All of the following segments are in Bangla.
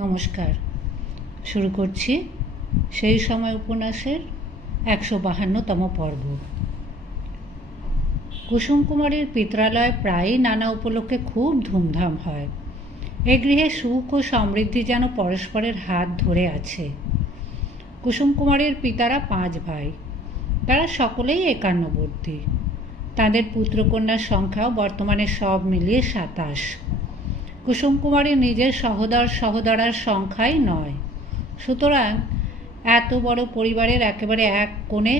নমস্কার। শুরু করছি সেই সময় উপন্যাসের 152তম পর্ব। কুসুম কুমারীর পিত্রালয় প্রায়ই নানা উপলক্ষে খুব ধুমধাম হয়। এ গৃহে সুখ ও সমৃদ্ধি যেন পরস্পরের হাত ধরে আছে। কুসুম কুমারীর পিতারা 5 ভাই। তারা সকলেই 51বর্তী। তাদের পুত্রকন্যার সংখ্যাও বর্তমানে সব মিলিয়ে 27। কুসুম কুমারী নিজের সহোদরার সংখ্যাই 9। সুতরাং এত বড় পরিবারের একেবারে এক কোণে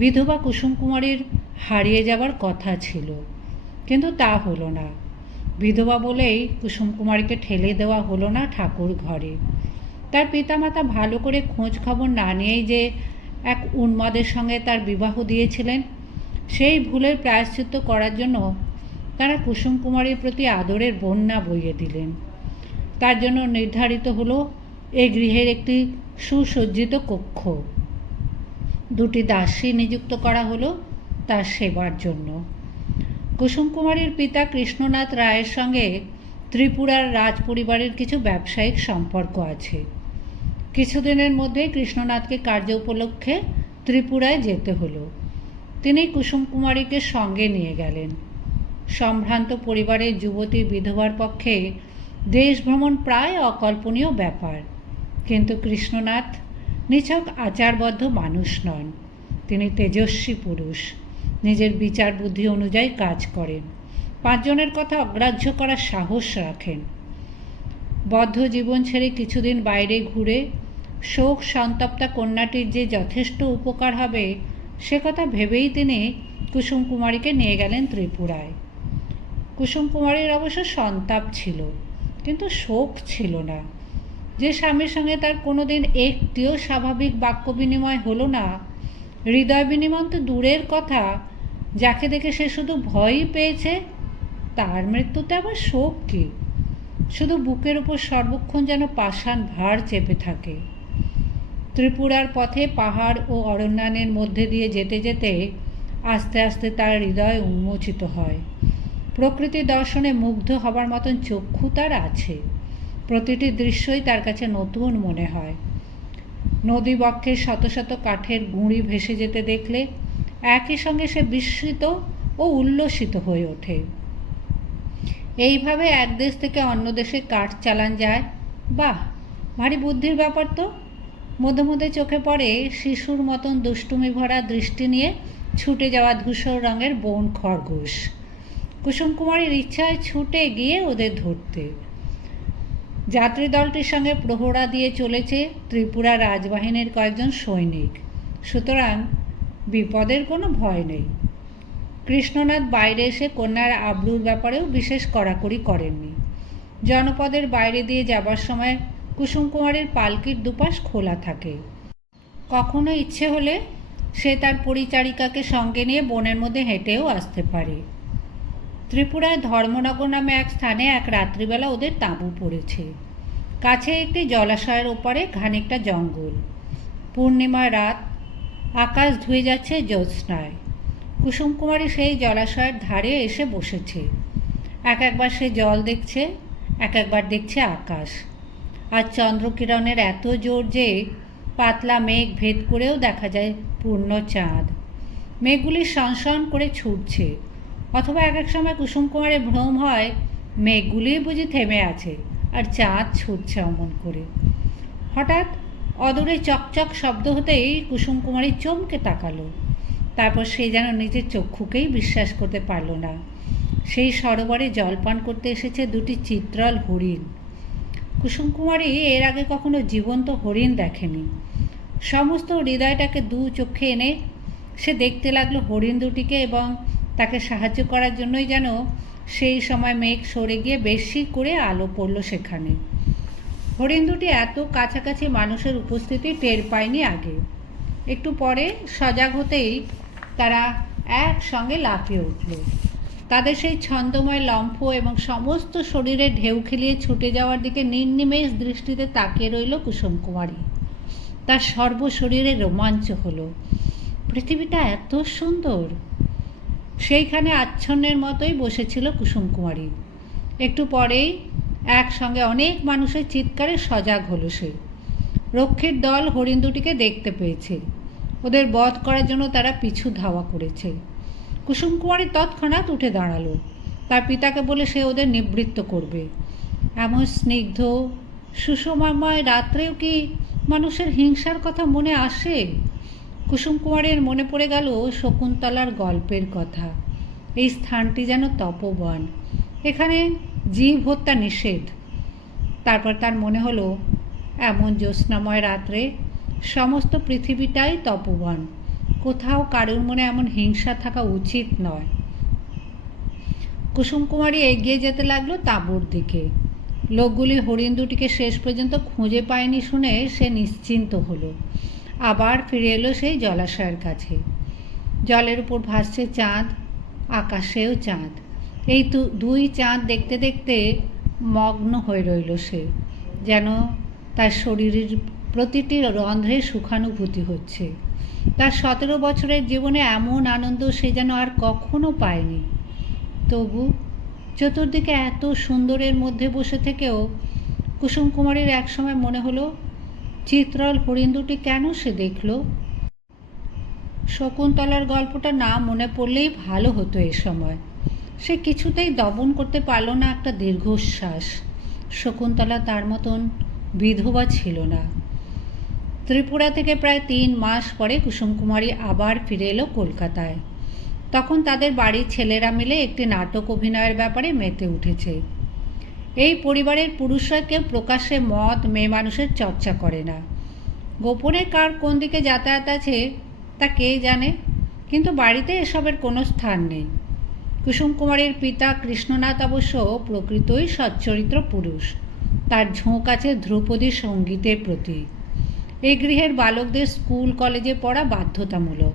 বিধবা কুসুম কুমারীর হারিয়ে যাবার কথা ছিল, কিন্তু তা হলো না। বিধবা বলেই কুসুম কুমারীকে ঠেলে দেওয়া হলো না ঠাকুর ঘরে। তার পিতামাতা ভালো করে খোঁজ খবর না নিয়েই যে এক উন্মাদের সঙ্গে তার বিবাহ দিয়েছিলেন, সেই ভুলের প্রায়শ্চিত্ত করার জন্য তারা কুসুম কুমারীর প্রতি আদরের বন্যা বইয়ে দিলেন। তার জন্য নির্ধারিত হলো এই গৃহের একটি সুসজ্জিত কক্ষ। 2টি দাসী নিযুক্ত করা হলো তার সেবার জন্য। কুসুম কুমারীর পিতা কৃষ্ণনাথ রায়ের সঙ্গে ত্রিপুরার রাজ পরিবারের কিছু ব্যবসায়িক সম্পর্ক আছে। কিছুদিনের মধ্যে কৃষ্ণনাথকে কার্য উপলক্ষে ত্রিপুরায় যেতে হলো। তিনি কুসুম কুমারীকে সঙ্গে নিয়ে গেলেন। সম্ভ্রান্ত পরিবারের যুবতী বিধবার পক্ষে দেশ ভ্রমণ প্রায় অকল্পনীয় ব্যাপার, কিন্তু কৃষ্ণনাথ নিছক আচারবদ্ধ মানুষ নন। তিনি তেজস্বী পুরুষ, নিজের বিচার বুদ্ধি অনুযায়ী কাজ করেন, 5 জনের কথা অগ্রাহ্য করার সাহস রাখেন। বদ্ধ জীবন ছেড়ে কিছুদিন বাইরে ঘুরে শোক সন্তপ্তা কন্যাটির যে যথেষ্ট উপকার হবে সে কথা ভেবেই তিনি কুসুম কুমারীকে নিয়ে গেলেন ত্রিপুরায়। কুসুম কুমারীর অবশ্য সন্তাপ ছিল, কিন্তু শোক ছিল না। যে স্বামীর সঙ্গে তার কোনোদিন একটিও স্বাভাবিক বাক্য বিনিময় হলো না, হৃদয় বিনিময় তো দূরের কথা, যাকে দেখে সে শুধু ভয়ই পেয়েছে, তার মৃত্যুতে আবার শোক কি? শুধু বুকের উপর সর্বক্ষণ যেন পাষাণ ভার চেপে থাকে। ত্রিপুরার পথে পাহাড় ও অরণ্যানের মধ্যে দিয়ে যেতে যেতে আস্তে আস্তে তার হৃদয় উন্মোচিত হয়। প্রকৃতি দর্শনে মুগ্ধ হবার মতন চক্ষু তার আছে। প্রতিটি দৃশ্যই তার কাছে নতুন মনে হয়। নদী বক্ষে শত শত কাঠের গুঁড়ি ভেসে যেতে দেখলে একই সঙ্গে সে বিস্মিত ও উল্লসিত হয়ে ওঠে। এইভাবে এক দেশ থেকে অন্য দেশে কাঠ চালান যায়, বাহ, ভারী বুদ্ধির ব্যাপার তো। মধ্যে মধ্যে চোখে পড়ে শিশুর মতন দুষ্টুমি ভরা দৃষ্টি নিয়ে ছুটে যাওয়া ধূসর রঙের বন খরগোশ। কুসুম কুমারীর ইচ্ছায় ছুটে গিয়ে ওদের ধরতে। যাত্রী দলটির সঙ্গে প্রহরা দিয়ে চলেছে ত্রিপুরা রাজবাহিনীর কয়েকজন সৈনিক, সুতরাং বিপদের কোনো ভয় নেই। কৃষ্ণনাথ বাইরে এসে কন্যার আবরুর ব্যাপারেও বিশেষ কড়াকড়ি করেননি। জনপদের বাইরে দিয়ে যাবার সময় কুসুম কুমারীর পালকির দুপাশ খোলা থাকে। কখনো ইচ্ছে হলে সে তার পরিচারিকাকে সঙ্গে নিয়ে বনের মধ্যে হেঁটেও আসতে পারে। ত্রিপুরায় ধর্মনগর নামে এক স্থানে এক রাত্রিবেলা ওদের তাঁবু পড়েছে। কাছে একটি জলাশয়ের ওপারে খানিকটা জঙ্গল। পূর্ণিমার রাত, আকাশ ধুয়ে যাচ্ছে জ্যোৎস্নায়। কুসুম কুমারী সেই জলাশয়ের ধারে এসে বসেছে। একবার সে জল দেখছে, একবার দেখছে আকাশ। আর চন্দ্রকিরণের এত জোর যে পাতলা মেঘ ভেদ করেও দেখা যায় পূর্ণ চাঁদ। মেঘগুলি সনসন করে ছুটছে, অথবা এক সময় কুসুম কুমারের ভ্রম হয় মেঘগুলি বুঝি থেমে আছে আর চাঁদ ছুটছে অমন করে। হঠাৎ অদূরে চকচক শব্দ হতেই কুসুম কুমারী চমকে তাকালো। তারপর সে যেন নিজের চক্ষুকেই বিশ্বাস করতে পারল না। সেই সরোবরে জলপান করতে এসেছে 2টি চিত্রল হরিণ। কুসুম কুমারী এর আগে কখনো জীবন্ত হরিণ দেখেনি। সমস্ত হৃদয়টাকে 2 চোখে এনে সে দেখতে লাগলো হরিণ দুটিকে, এবং তাকে সাহায্য করার জন্যই যেন সেই সময় মেঘ সরে গিয়ে বেশি করে আলো পড়ল সেখানে। হরিণ দুটি এত কাছাকাছি মানুষের উপস্থিতি টের পায়নি আগে। একটু পরে সজাগ হতেই তারা একসঙ্গে লাফিয়ে উঠল। তাদের সেই ছন্দময় লম্ফ এবং সমস্ত শরীরে ঢেউ খেলিয়ে ছুটে যাওয়ার দিকে নির্নিমেষ দৃষ্টিতে তাকিয়ে রইল কুসুম কুমারী। তার সর্বশরীরে রোমাঞ্চ হলো। পৃথিবীটা এত সুন্দর! সেইখানে আচ্ছন্নের মতোই বসেছিল কুসুম কুমারী। একটু পরেই একসঙ্গে অনেক মানুষের চিৎকারে সজাগ হলো সে। রক্ষীর দল হরিণ দুটিকে দেখতে পেয়েছে। ওদের বধ করার জন্য তারা পিছু ধাওয়া করেছে। কুসুম কুমারী তৎক্ষণাৎ উঠে দাঁড়ালো। তার পিতাকে বলে সে ওদের নিবৃত্ত করবে। এমন স্নিগ্ধ সুষমাময় রাত্রেও কি মানুষের হিংসার কথা মনে আসে? কুসুম কুমারের মনে পড়ে গেল শকুন্তলার গল্পের কথা। এই স্থানটি যেন তপবন, এখানে জীব হত্যা নিষেধ। তারপর তার মনে হলো এমন জ্যোৎস্নাময় রাত্রে সমস্ত পৃথিবীটাই তপবন, কোথাও কারোর মনে এমন হিংসা থাকা উচিত নয়। কুসুম কুমারী এগিয়ে যেতে লাগলো তাঁবুর দিকে। লোকগুলি হরিণ দুটিকে শেষ পর্যন্ত খুঁজে পায়নি শুনে সে নিশ্চিন্ত হলো। আবার ফিরে এলো সেই জলাশয়ের কাছে। জলের উপর ভাসছে চাঁদ, আকাশেও চাঁদ। এই দুই চাঁদ দেখতে দেখতে মগ্ন হয়ে রইল সে, যেন তার শরীরের প্রতিটি রন্ধ্রে সুখানুভূতি হচ্ছে। তার 17 বছরের জীবনে এমন আনন্দ সে যেন আর কখনো পায়নি। তবু চতুর্দিকে এত সুন্দরের মধ্যে বসে থেকেও কুসুম কুমারীর একসময় মনে হলো চিত্রল হরিণ দুটি কেন সে দেখল। শকুন্তলার গল্পটা না মনে পড়লেই ভালো হতো এ সময়। সে কিছুতেই দমন করতে পারল না একটা দীর্ঘশ্বাস। শকুন্তলা তার মতন বিধবা ছিল না। ত্রিপুরা থেকে প্রায় 3 মাস পরে কুসুম কুমারী আবার ফিরে এলো কলকাতায়। তখন তাদের বাড়ির ছেলেরা মিলে একটি নাটক অভিনয়ের ব্যাপারে মেতে উঠেছে। এই পরিবারের পুরুষরা কেউ প্রকাশ্যে মদ মেয়ে মানুষের চর্চা করে না। গোপনে কার কোন দিকে যাতায়াত আছে তা কে জানে, কিন্তু বাড়িতে এসবের কোনো স্থান নেই। কুসুম কুমারীর পিতা কৃষ্ণনাথ অবশ্য প্রকৃতই সচ্চরিত্র পুরুষ। তার ঝোঁক আছে ধ্রুপদী সঙ্গীতের প্রতি। এই গৃহের বালকদের স্কুল কলেজে পড়া বাধ্যতামূলক।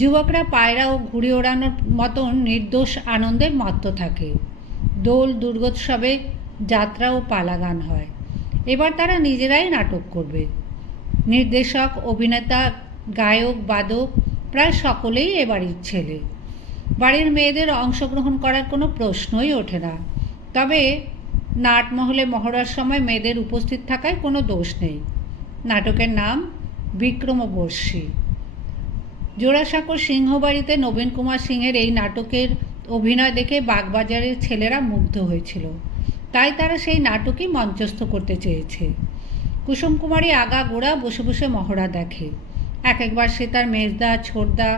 যুবকরা পায়রা ও ঘুড়ি ওড়ানোর মতন নির্দোষ আনন্দে মত্ত থাকে। দোল দুর্গোৎসবে যাত্রা ও পালাগান হয়। এবার তারা নিজেরাই নাটক করবে। নির্দেশক, অভিনেতা, গায়ক, বাদক প্রায় সকলেই এ বাড়ির ছেলে। বাড়ির মেয়েদের অংশগ্রহণ করার কোনো প্রশ্নই ওঠে না। তবে নাটমহলে মহড়ার সময় মেয়েদের উপস্থিত থাকায় কোনো দোষ নেই। নাটকের নাম বিক্রমবর্ষী। জোড়াসাঁকোর সিংহবাড়িতে নবীন কুমার সিংয়ের এই নাটকের অভিনয় দেখে বাগবাজারের ছেলেরা মুগ্ধ হয়েছিল। তাই তারা সেই নাটকই মঞ্চস্থ করতে চেয়েছে। কুসুম কুমারী আগাগোড়া বসে বসে মহড়া দেখে। একবার সে তার মেজদা, ছোটদা,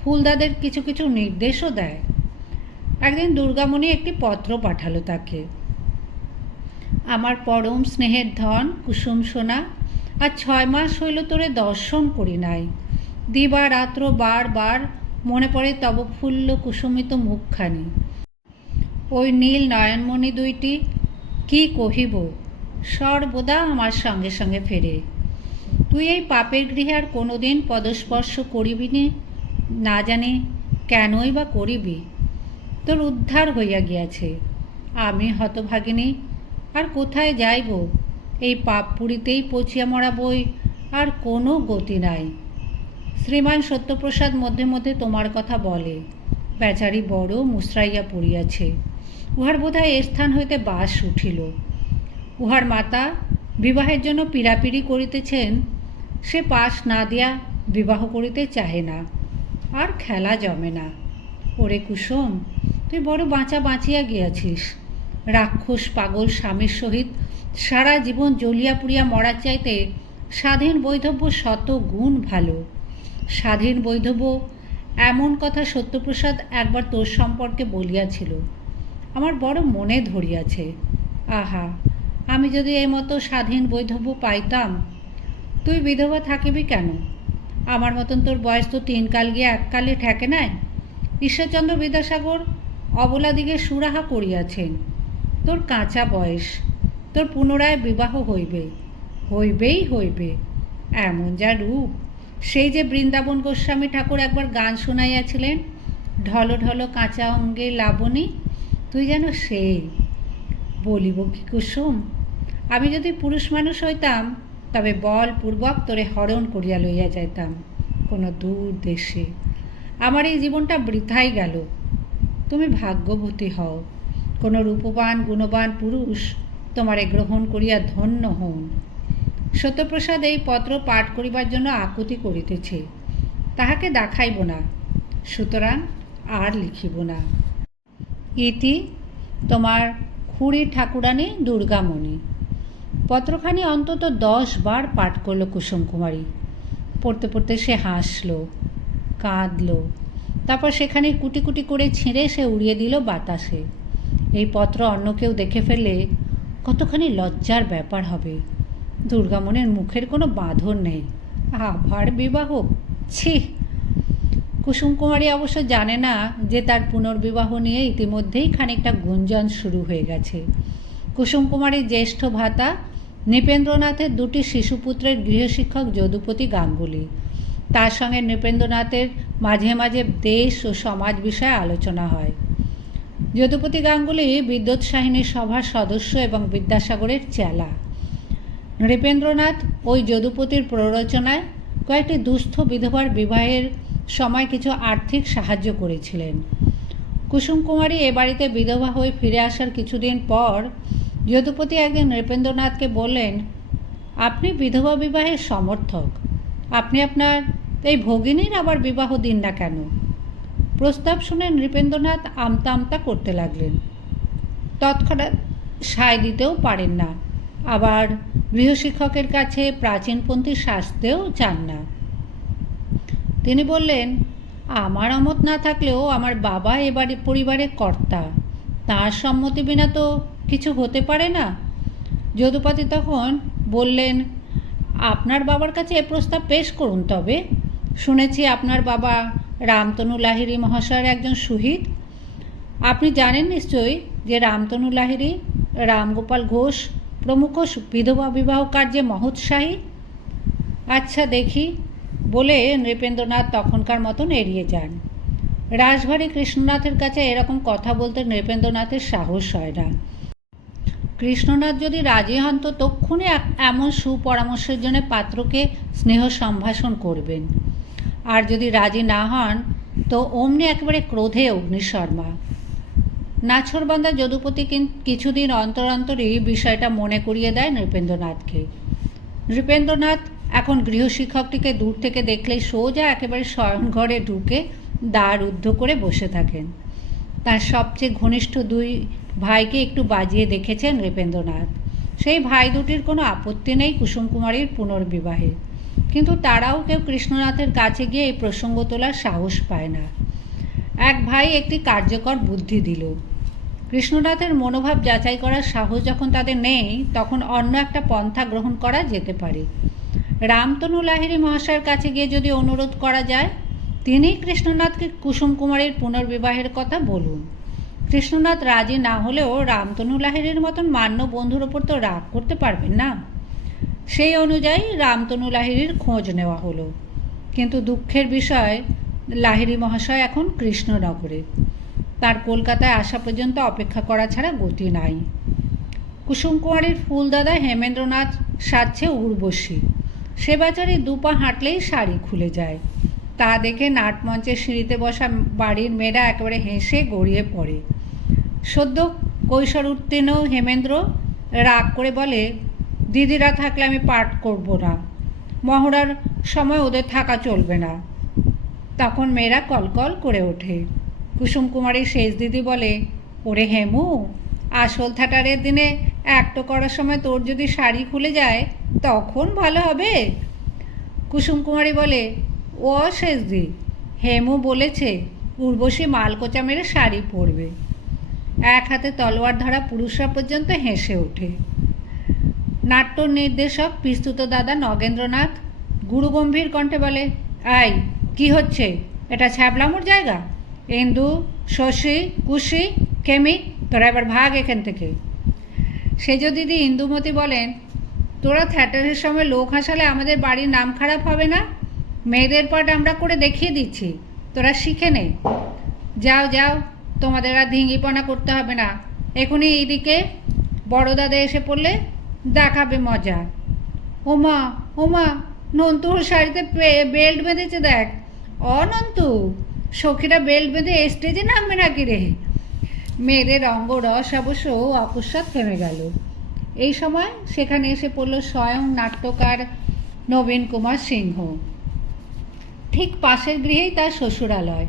ফুলদাদের কিছু কিছু নির্দেশও দেয়। একদিন দুর্গামণি একটি পত্র পাঠালো তাকে। আমার পরম স্নেহের ধন কুসুম সোনা, আর 6 মাস হইল তোরে দর্শন করি নাই। দিবা রাত্র বারবার মনে পড়ে তব ফুল্ল কুসুমিত মুখখানি, ওই নীল নয়নমণি দুইটি, কি কহিব, সর্বদা আমার সঙ্গে সঙ্গে ফেরে। তুই এই পাপের গৃহে আর কোনোদিন পদস্পর্শ করিবি না জানি কেনই বা করিবি। তোর উদ্ধার হইয়া গিয়াছে। আমি হতভাগিনী আর কোথায় যাইব? এই পাপ পুরীতেই পচিয়া মরা বই, আর কোনো গতি নাই। শ্রীমান সত্যপ্রসাদ মধ্যে মধ্যে তোমার কথা বলে। বেচারি বড় মুসরাইয়া পড়িয়াছে। উহার বোধহয় এ স্থান হইতে বাস উঠিল। উহার মাতা বিবাহের জন্য পীড়াপিড়ি করিতেছেন। সে পাশ না দিয়া বিবাহ করিতে চাহে না, আর খেলা জমে না। ওরে কুসুম, তুই বড় বাঁচিয়া গিয়াছিস। রাক্ষস পাগল স্বামীর সহিত সারা জীবন জ্বলিয়া পুড়িয়া মরার চাইতে স্বাধীন বৈধব্য 100 গুণ ভালো। স্বাধীন বৈধব্য এমন কথা সত্যপ্রসাদ একবার তোর সম্পর্কে বলিয়াছিল। আমার বড় মনে ধরিয়াছে। আহা, আমি যদি এই মতো স্বাধীন বৈধব্য পাইতাম। তুই বিধবা থাকিবি কেন? আমার মতন তোর বয়স তো 3 কাল গিয়ে 1 কালে ঠেকে নাই। ঈশ্বরচন্দ্র বিদ্যাসাগর অবলাদিগে সুরাহা করিয়াছেন। তোর কাঁচা বয়স, তোর পুনরায় বিবাহ হইবেই হইবে। এমন যা রূপ, সেই যে বৃন্দাবন গোস্বামী ঠাকুর একবার গান শোনাইয়াছিলেন, ঢল ঢল কাঁচা অঙ্গে লাবণী, তুই যেন সেই। বলিব কি কুসুম, আমি যদি পুরুষ মানুষ হইতাম তবে বলপূর্বক তোরে হরণ করিয়া লইয়া যাইতাম কোনো দূর দেশে। আমার এই জীবনটা বৃথাই গেল। তুমি ভাগ্যবতী হও। কোনো রূপবান গুণবান পুরুষ তোমারে গ্রহণ করিয়া ধন্য হন। সত্যপ্রসাদ এই পত্র পাঠ করিবার জন্য আকুতি করিতেছে, তাহাকে দেখাইব না, সুতরাং আর লিখিব না। ইতি তোমার খুড়ি ঠাকুরানী দুর্গামণি। পত্রখানি অন্তত 10 বার পাঠ করল কুসুম কুমারী। পড়তে পড়তে সে হাসল, কাঁদল, তারপর সেখানে কুটি কুটি করে ছিঁড়ে সে উড়িয়ে দিল বাতাসে। এই পত্র অন্য কেউ দেখে ফেললে কতখানি লজ্জার ব্যাপার হবে। দুর্গামণির মুখের কোনো বাঁধন নেই, আবার বিবাহ, ছি! কুসুম কুমারী অবশ্য জানে না যে তার পুনর্বিবাহ নিয়ে ইতিমধ্যেই খানিকটা গুঞ্জন শুরু হয়ে গেছে। কুসুম কুমারীর জ্যেষ্ঠ ভ্রাতা নৃপেন্দ্রনাথের 2টি শিশুপুত্রের গৃহশিক্ষক যদুপতি গাঙ্গুলি। তার সঙ্গে নৃপেন্দ্রনাথের মাঝে মাঝে দেশ ও সমাজ বিষয়ে আলোচনা হয়। যদুপতি গাঙ্গুলি বিদ্যোৎসাহিনী সভার সদস্য এবং বিদ্যাসাগরের চেলা। নৃপেন্দ্রনাথ ওই যদুপতির প্ররোচনায় কয়েকটি দুস্থ বিধবার বিবাহের সময় কিছু আর্থিক সাহায্য করেছিলেন। কুসুম কুমারী এ বাড়িতে বিধবা হয়ে ফিরে আসার কিছুদিন পর যদুপতি একদিন নৃপেন্দ্রনাথকে বললেন, আপনি বিধবা বিবাহের সমর্থক, আপনি আপনার এই ভগিনীর আবার বিবাহ দিন না কেন? প্রস্তাব শুনে নৃপেন্দ্রনাথ আমতা আমতা করতে লাগলেন। তৎক্ষণাৎ সায় দিতেও পারেন না, আবার গৃহশিক্ষকের কাছে প্রাচীনপন্থী শাস্তেও চান না। তিনি বললেন, আমার অমত না থাকলেও আমার বাবা এবারে পরিবারের কর্তা, তাঁর সম্মতি বিনা তো কিছু হতে পারে না। যদুপতি তখন বললেন, আপনার বাবার কাছে এ প্রস্তাব পেশ করুন। তবে শুনেছি আপনার বাবা রামতনু লাহিড়ী মহাশয়ের একজন সুহৃদ। আপনি জানেন নিশ্চয়ই যে রামতনু লাহিড়ী, রামগোপাল ঘোষ প্রমুখ বিধবা বিবাহ কার্যে মহোৎসাহী। আচ্ছা দেখি বলে নৃপেন্দ্রনাথ তখনকার মতন এড়িয়ে যান। রাশভারী কৃষ্ণনাথের কাছে এরকম কথা বলতে নৃপেন্দ্রনাথের সাহস হয় না। কৃষ্ণনাথ যদি রাজি হন তো তক্ষুনি এমন সুপরামর্শের জন্য পাত্রকে স্নেহ সম্ভাষণ করবেন, আর যদি রাজি না হন তো অমনি একেবারে ক্রোধে অগ্নিশর্মা। নাছরবান্ধা যদুপতি কিছুদিন অন্তর অন্তরই বিষয়টা মনে করিয়ে দেয় নৃপেন্দ্রনাথকে। নৃপেন্দ্রনাথ এখন গৃহশিক্ষকটিকে দূর থেকে দেখলেই সোজা একেবারে শয়নঘরে ঢুকে দ্বার রুদ্ধ করে বসে থাকেন। তার সবচেয়ে ঘনিষ্ঠ 2 ভাইকে একটু বাজিয়ে দেখেছেন নৃপেন্দ্রনাথ। সেই ভাই দুটির কোনো আপত্তি নেই কুসুম কুমারীর পুনর্বিবাহে, কিন্তু তারাও কেউ কৃষ্ণনাথের কাছে গিয়ে এই প্রসঙ্গ তোলার সাহস পায় না। এক ভাই একটি কার্যকর বুদ্ধি দিল। কৃষ্ণনাথের মনোভাব যাচাই করার সাহস যখন তাদের নেই, তখন অন্য একটা পন্থা গ্রহণ করা যেতে পারে। রামতনু লাহিড়ী মহাশয়ের কাছে গিয়ে যদি অনুরোধ করা যায়, তিনি কৃষ্ণনাথকে কুসুম কুমারীর পুনর্বিবাহের কথা বলুন। কৃষ্ণনাথ রাজি না হলেও রামতনু লাহিড়ীর মতন মান্য বন্ধুর ওপর তো রাগ করতে পারবেন না। সেই অনুযায়ী রামতনু লাহিড়ীর খোঁজ নেওয়া হলো, কিন্তু দুঃখের বিষয় লাহিড়ী মহাশয় এখন কৃষ্ণনগরে। তার কলকাতায় আসা পর্যন্ত অপেক্ষা করা ছাড়া গতি নাই। কুসুম কুমারীর ফুলদাদা হেমেন্দ্রনাথ সাজছে উর্বশী। সে বেচারি 2 পা হাঁটলেই শাড়ি খুলে যায়। তা দেখে নাটমঞ্চের সিঁড়িতে বসা বাড়ির মেয়েরা একেবারে হেসে গড়িয়ে পড়ে। সদ্য কৈশোর উত্তীর্ণ হেমেন্দ্র রাগ করে বলে, দিদিরা থাকলে আমি পাঠ করব না, মহড়ার সময় ওদের থাকা চলবে না। তখন মেয়েরা কলকল করে ওঠে। কুসুম কুমারীর শেষ দিদি বলে, ওরে হেমু, আসল থিয়েটারের দিনে অ্যাক্ট করার সময় তোর যদি শাড়ি খুলে যায় তখন ভালো হবে। কুসুম কুমারী বলে, ও শেষদি, হেমু বলেছে উর্বশী মালকোচা মেরে শাড়ি পরবে। এক হাতে তলোয়ার ধরা পুরুষরা পর্যন্ত হেসে ওঠে। নাট্য নির্দেশক পিস্তুত দাদা নগেন্দ্রনাথ গুরুগম্ভীর কণ্ঠে বলে, আই কি হচ্ছে, এটা ছ্যাবলামোর জায়গা? ইন্দু, শশী, কুশি, কেমি, তোরা এবার ভাগ এখান থেকে। সেজ দিদি ইন্দুমতি বলেন, তোরা থিয়েটারের সময় লোক হাসালে আমাদের বাড়ির নাম খারাপ হবে না? মেয়েদের পাঠ আমরা করে দেখিয়ে দিচ্ছি, তোরা শিখে নে। যাও যাও, তোমাদের আর ধিঙ্গিপনা করতে হবে না। এখনই এইদিকে বড় দাদা এসে পড়লে দেখাবে মজা। ওমা ওমা, নন্তুর শাড়িতে বেল্ট বেঁধেছে দেখ। অনন্তু, সখীরা বেল্ট বেঁধে স্টেজে নামবে নাকি রে? মেয়েদের অঙ্গরস অবশ্য অকস্মাৎ থেমে গেল। এই সময় সেখানে এসে পড়ল স্বয়ং নাট্যকার নবীন কুমার সিংহ। ঠিক পাশের গৃহেই তার শ্বশুরালয়।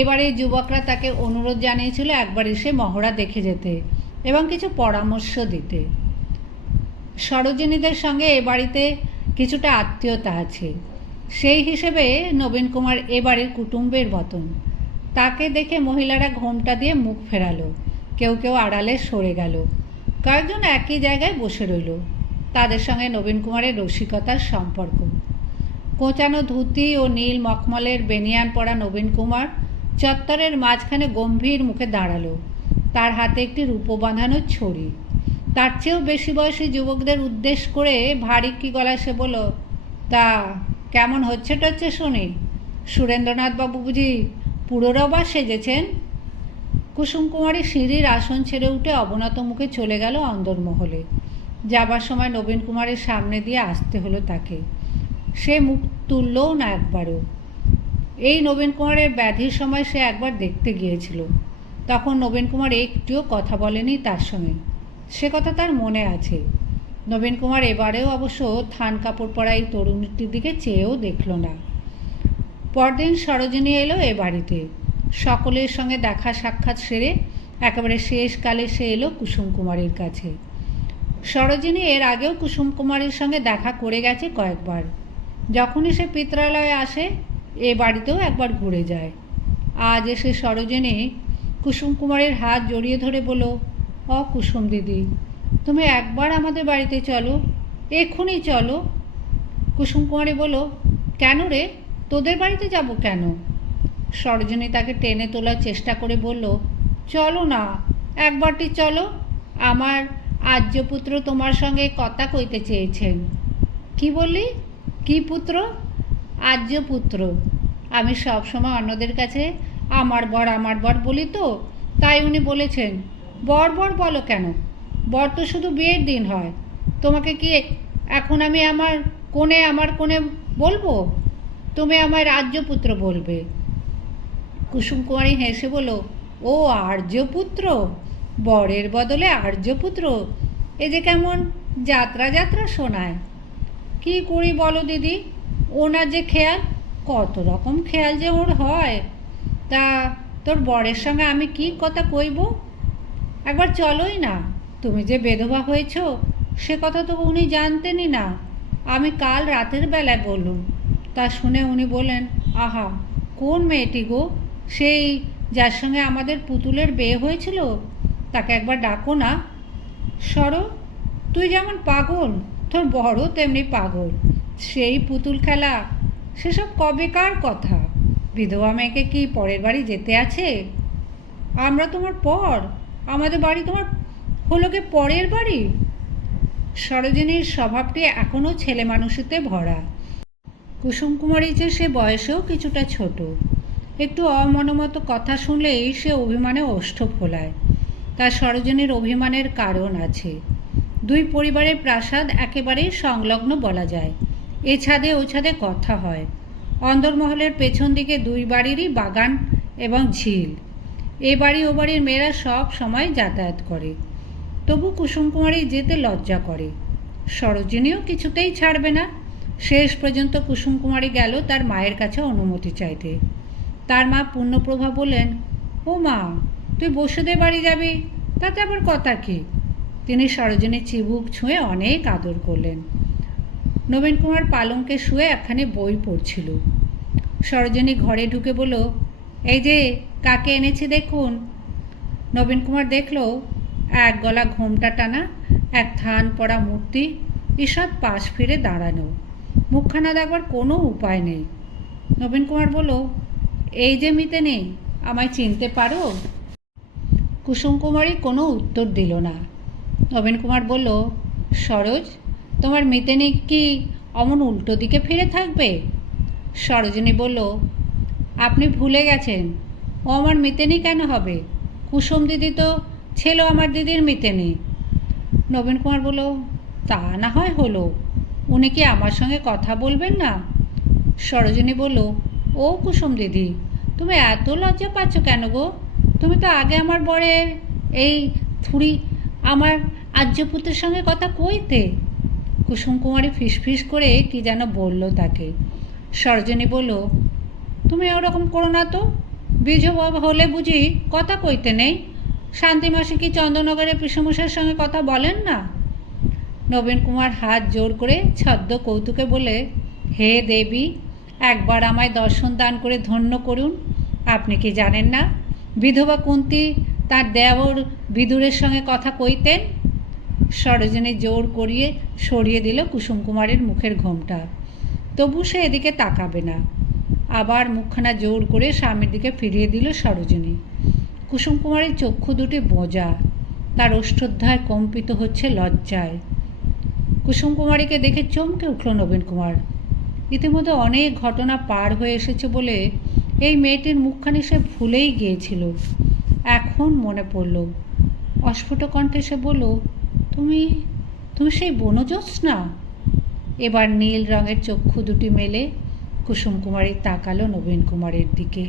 এবারে যুবকরা তাকে অনুরোধ জানিয়েছিল একবার এসে মহড়া দেখে যেতে এবং কিছু পরামর্শ দিতে। সরোজিনীদের সঙ্গে এ বাড়িতে কিছুটা আত্মীয়তা আছে, সেই হিসেবে নবীন কুমার এ বাড়ির কুটুম্বের মতন। তাকে দেখে মহিলারা ঘোমটা দিয়ে মুখ ফেরালো, কেউ কেউ আড়ালে সরে গেল, কয়েকজন একই জায়গায় বসে রইল। তাদের সঙ্গে নবীন কুমারের রসিকতার সম্পর্ক। কোঁচানো ধুতি ও নীল মখমলের বেনিয়ান পরা নবীন কুমার চত্বরের মাঝখানে গম্ভীর মুখে দাঁড়ালো। তার হাতে একটি রূপো বাঁধানো ছড়ি। তার চেয়েও বেশি বয়সী যুবকদের উদ্দেশ্য করে ভারী কি গলায় সে বলল, তা কেমন হচ্ছে টচ্ছে শুনি? সুরেন্দ্রনাথবাবু বুঝি পুরোরবা সেজেছেন? কুসুম কুমারী সিঁড়ির আসন ছেড়ে উঠে অবনত মুখে চলে গেল অন্দরমহলে। যাবার সময় নবীন কুমারের সামনে দিয়ে আসতে হলো তাকে। সে মুখ তুললও না একবারও। এই নবীন কুমারের ব্যাধির সময় সে একবার দেখতে গিয়েছিল। তখন নবীন কুমার একটিও কথা বলেনি তার সঙ্গে, সে কথা তার মনে আছে। নবীন কুমার এবারেও অবশ্য থান কাপড় পরা এই তরুণীটির দিকে চেয়েও দেখল না। পরদিন সরোজিনী এলো এ বাড়িতে। সকলের সঙ্গে দেখা সাক্ষাৎ সেরে একেবারে শেষকালে সে এলো কুসুম কুমারীর কাছে। সরোজিনী এর আগেও কুসুম কুমারীর সঙ্গে দেখা করে গেছে কয়েকবার। যখনই সে পিত্রালয়ে আসে এ বাড়িতেও একবার ঘুরে যায়। আজ এসে সরোজিনী কুসুম কুমারীর হাত জড়িয়ে ধরে বলল, কুসুম দিদি, তুমি একবার আমাদের বাড়িতে চলো, এক্ষুনি চলো। কুসুম কুমারী বলল, কেন রে, তোদের বাড়িতে যাব কেন? সরোজিনী তাকে টেনে তোলার চেষ্টা করে বলল, চলো না, একবারটি চলো, আমার আর্যপুত্র তোমার সঙ্গে কথা কইতে চেয়েছেন। কি বললি? কি পুত্র? আর্যপুত্র। আমি সবসময় অন্যদের কাছে আমার বর বলি তো, তাই উনি বলেছেন বর বলো কেন? বর তো শুধু বিয়ের দিন হয়। তোমাকে কি এখন আমি আমার কোণে বলবো? তুমি আমায় রাজ্যপুত্র বলবে। কুসুম কুমারী হেসে বলল, ও আর্যপুত্র, বরের বদলে আর্যপুত্র, এ যে কেমন যাত্রা যাত্রা শোনায়। কি করি বলো দিদি, ওনার যে খেয়াল, কত রকম খেয়াল যে ওর হয়। তা তোর বরের সঙ্গে আমি কি কথা কইব? একবার চলোই না। তুমি যে বেধবা হয়েছ সে কথা তো উনি জানতেনই না, আমি কাল রাতের বেলায় বললুম। তা শুনে উনি বলেন, আহা, কোন মেয়েটি গো, সেই যার সঙ্গে আমাদের পুতুলের বিয়ে হয়েছিল, তাকে একবার ডাকো না। সরো, তুই যেমন পাগল তোর বড় তেমনি পাগল। সেই পুতুল খেলা, সেসব কবেকার কথা। বিধবা মেয়েকে কি পরের বাড়ি যেতে আছে? আমরা তোমার পর, আমাদের বাড়ি তোমার হলো গে পরের বাড়ি? সরোজিনীর স্বভাবটি এখনও ছেলে মানুষেতে ভরা। কুসুম কুমারী যে সে বয়সেও কিছুটা ছোট। একটু অমনমতো কথা শুনলেই সে অভিমানে ওষ্ঠ ফোলায়। তার সরোজিনীর অভিমানের কারণ আছে। দুই পরিবারের প্রাসাদ একেবারেই সংলগ্ন বলা যায়। এ ছাদে ও ছাদে কথা হয়। অন্দরমহলের পেছন দিকে দুই বাড়িরই বাগান এবং ঝিল। এ বাড়ি ও বাড়ির মেয়েরা সব সময় যাতায়াত করে। তবু কুসুম কুমারী যেতে লজ্জা করে। সরোজিনীও কিছুতেই ছাড়বে না। শেষ পর্যন্ত কুসুম কুমারী গেল তার মায়ের কাছে অনুমতি চাইতে। তার মা পূর্ণপ্রভা বললেন, ও মা, তুই বসুদের বাড়ি যাবি, তাতে আবার কথা কি? তিনি সরোজিনীর চিবুক ছুঁয়ে অনেক আদর করলেন। নবীন কুমার পালঙ্কে শুয়ে একখানি বই পড়ছিল। সরোজিনী ঘরে ঢুকে বলল, এই যে কাকে এনেছি দেখুন। নবীন কুমার দেখল এক গলা ঘোমটা টানা, এক থান পড়া মূর্তি ঈষৎ পাশ ফিরে দাঁড়ানো। মুখখানা দেখবার কোনো উপায় নেই। নবীন কুমার বলল, এই যে মিতেনি, আমায় চিনতে পারো? কুসুম কুমারী কোনো উত্তর দিল না। নবীন কুমার বলল, সরোজ, তোমার মিতেনি কি অমন উল্টো দিকে ফিরে থাকবে? সরোজিনী বলল, আপনি ভুলে গেছেন, ও আমার মিতেনি কেন হবে? কুসুম দিদি তো ছিল আমার দিদির মিতেনি। নবীন কুমার বলল, তা না হয় হলো, উনি কি আমার সঙ্গে কথা বলবেন না? সরোজিনী বলল, ও কুসুম দিদি, তুমি এত লজ্জা পাচ্ছ কেন গো? তুমি তো আগে আমার বরের এই থুড়ি আমার আর্যপুত্রের সঙ্গে কথা কইতে। কুসুম কুমারী ফিসফিস করে কি যেন বলল তাকে। সরোজিনী বলল, তুমি ওরকম করো না তো। বিধবা হলে বুঝি কথা কইতে নেই? শান্তিমাসি কি চন্দ্রনগরের পিসমশাইয়ের সঙ্গে কথা বলেন না? নবীন কুমার হাত জোর করে ছদ্ম কৌতুকে বলে, হে দেবী, একবার আমায় দর্শন দান করে ধন্য করুন। আপনি কি জানেন না বিধবা কুন্তী তার দেওর বিদুরের সঙ্গে কথা কইতেন? সরোজিনী জোর করিয়ে সরিয়ে দিল কুসুম কুমারের মুখের ঘোমটা। তবু সে এদিকে তাকাবে না। আবার মুখখানা জোর করে স্বামীর দিকে ফিরিয়ে দিল সরোজিনী। কুসুম কুমারের চক্ষু দুটি বোঁজা, তার ওষ্ঠোধ্যায় কম্পিত হচ্ছে লজ্জায়। কুসুম কুমারীকে দেখে চমকে উঠল নবীন কুমার। ইতিমধ্যে অনেক ঘটনা পার হয়ে এসেছে বলে এই মেয়েটির মুখখানি সে ভুলেই গিয়েছিল। এখন মনে পড়ল। অস্ফুট কণ্ঠে সে বলল, তুমি তুমি সেই বনজ্যোৎস্না? এবার নীল রঙের চক্ষু দুটি মেলে কুসুম কুমারী তাকালো নবীন কুমারের দিকে।